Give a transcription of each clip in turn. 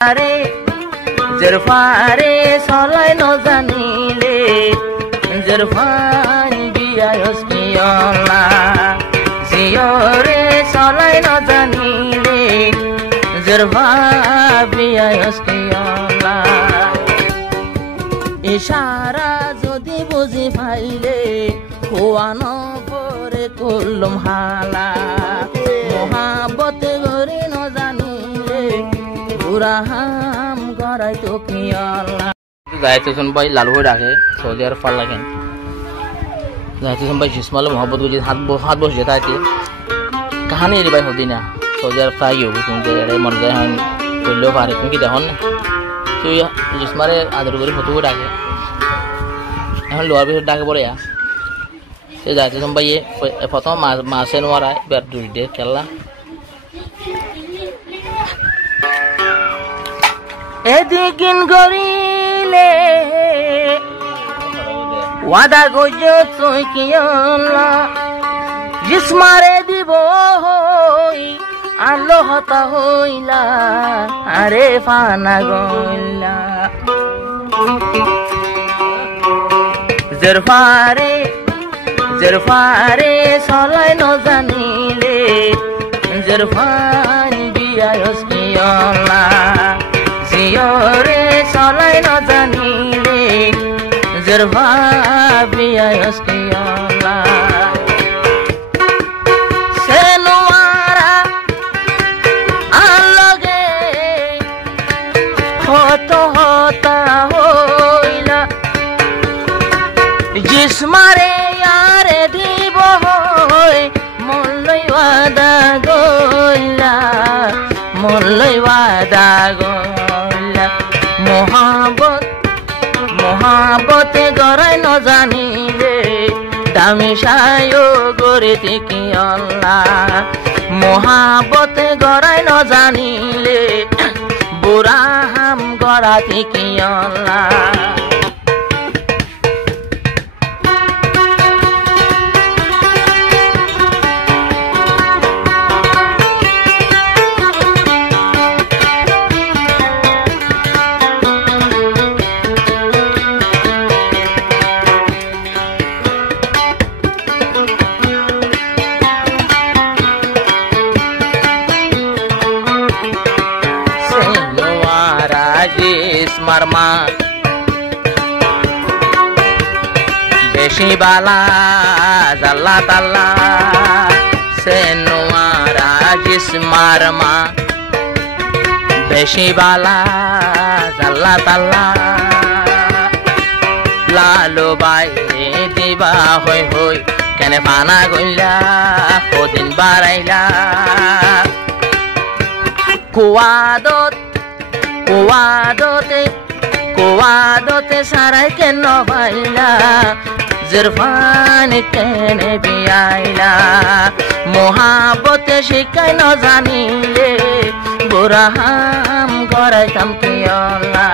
আরে জরফারে সলাই নজানিলে জরফান বিয়ায়স কিয়লা জিয়রে সলাই নজানিলে জরফা বিয়ায়স কিয়লা ইশারা যদি বুঝি পাইলে কোয়ান পরে কলম হালা মহাবতে গরি নজানিলে বুড়াহাম গড়াই তো কিয়লা যাইতে শুন ভাই লাল হয়ে রাখে সৌদি আরব পার লাগেন যাইতে শুন ভাই জিসমালে মহব্বত বুঝি হাত বসে তাইতে কাহানি রে ভাই হদি না সৌদি আরব প্রায় হবো তুমি মন যায় হন করলেও পারে তুমি কি দেখুন না তুই জিসমারে আদর করে ফটো ডাকে এখন লোয়ার ভিতর ডাকে পড়ে সে যাইতে শুন ভাই প্রথম মাসে নোয়ারায় বের দুই ডে খেললা এদিকিন গরিলে ওয়াদা গজো তুই কিয়লা জিসমারে দিব হই আলো হতা হইলা আরে ফানা গইলা জরফারে সলাই নজানিলে জরফান বিয়ায়স কিয়লা জিয়রে সলাই নজানিলে জরফা বিয়ায়স কিয়লা সে নোয়ারা আলগে হতা হইলা জিসমারে ইয়ারে দিব হই মল্লই ওয়াদা গইলা মল্লই ওয়াদা গইলা মহাবতে গড়াই নজানিলে দামি সায়ো গড়িতে কিয়লা মহাবতে গড়াই নজানিলে বুড়া হাম গড়াতে কিয়লা মারমা বেশি বালা জাল্লা তাল্লা সে নোয়ারা জিস মারমা বেশি বালা জাল্লা তাল্লা লালো বাই দিবা হই হই কেনে পানা গইলা কদিন বাড়াইলা কুয়াদতে সারাই কেন পাইলা জরফান কেনে বিয়াইলা মহাবতে শিখাই নজানিলে বুড়াহাম গড়াইতাম কিয়লা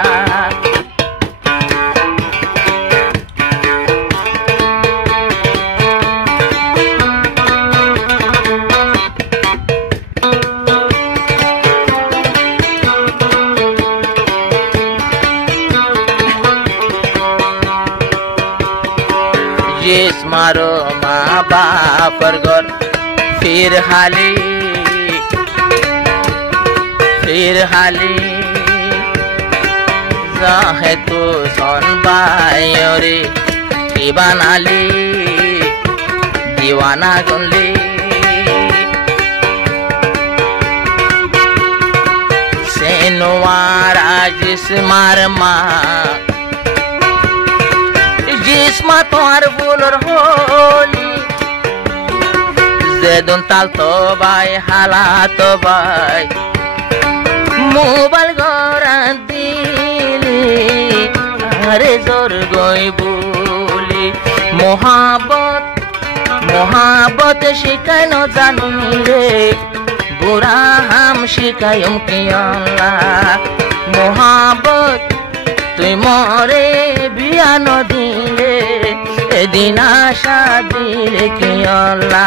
जिस्मारो माँ बापर घर फिर हाली जाहे तो सन बायोरे की बनाली दीवाना गनली से नोवारा जिस्मार माँ जिस्मा तोर बुलर होली जेदुन ताल तो बाय हाला तो बाय मोबाइल गरा दिली अरे जोर गई बोली मोहब्बत शिकाय न जानिले बुरा हम शिकायम कियला मोहब्बत তুই মরে বিয়া নদিলে এদিন আশা দিলে কিয়লা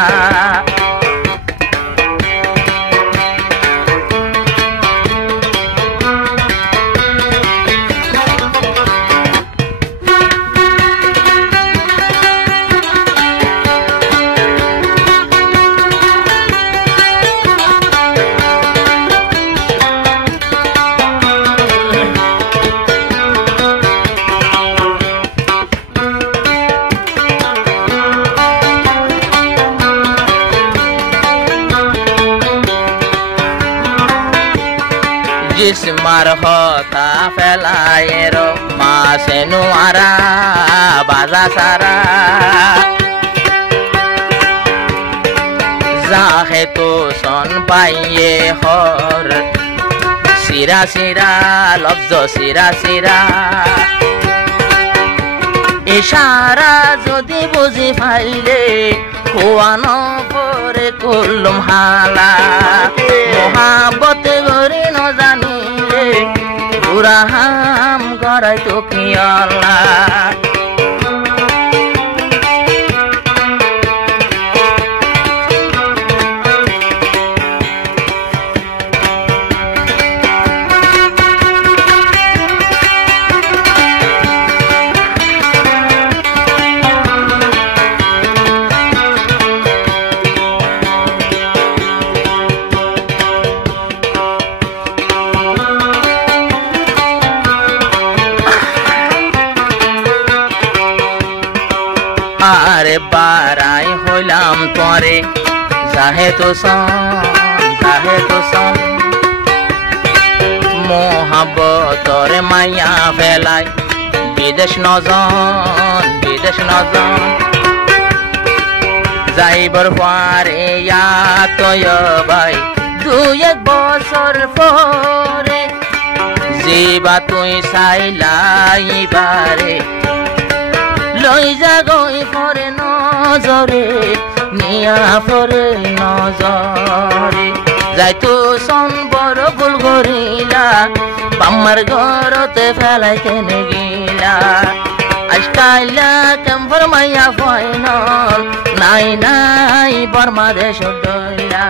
মার হতা ফেলায়ের মাসে নোয়ারা বাজা সারা যাহে তো সন পাইয়ে হর সিরা সিরা লব্জ সিরা সিরা ইশারা যদি বুঝি ফাইলে খোয়ানো পরে করলুম হালা মহাবতে গরি ন জানিলে বুড়া হাম গড়াই তো কি আল্লাহ আরে বারাই হইলাম তোরে যাহে তো সন মোহাব্বতর মাইয়া ফেলাই বিদেশ নজন যাইবর পারে তয় ভাই 2-1 বছর পরে জিবা তুই চাইলাইবারে লই যাগই পরে নজরে নিয়া পরে নজরে যাইতো সন বড় ভুল করিলা বাম্মার ঘরতে ফেলাই কেনে গিলা আজকাইলা কেম্পর মাইয়া ফাইনল নাই বর্মাদেশ ডইলা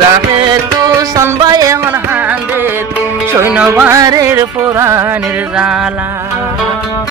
যাহে তু সন বাই এখন হান্দের সৈন্যবারের পুরাণের জ্বালা